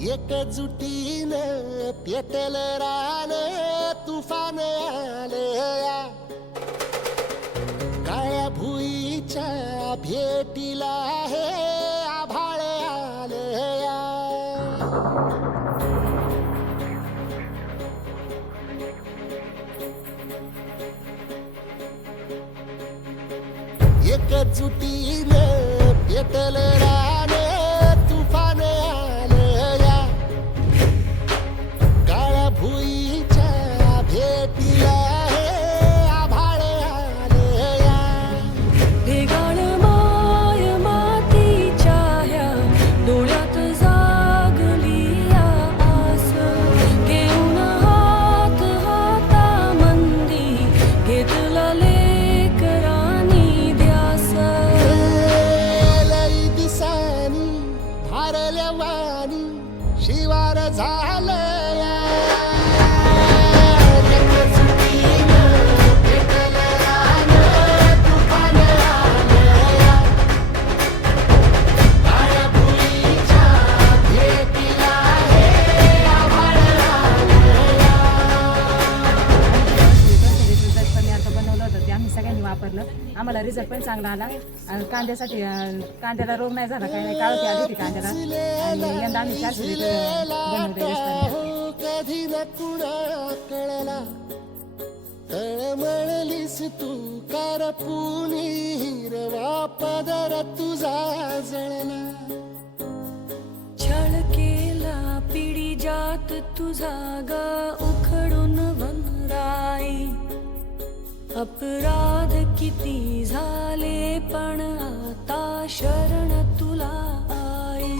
एकजुटीनं पेटल रान तुफान आले काळ्या भुईच्या भेटीला हे आभाळ आले एकजुटीनं पेटल रान वारल्या वाणी शिवार झालं. वापरलं आम्हाला रिझल्ट पण चांगला आला. आणि कांद्यासाठी कांद्याला रोग नाही झाला काही नाही. आली होती कांद्याला. आणि यंदा आम्ही चारशे लिटर बनवले रस्त्याने कधी न कुणा कळला तळमळलीस तू कार पुनी हिरवा पदर तुझा जळला. छळ केला पिढी जात तुझा ग अपराध किती झाले पण आता शरण तुला आई.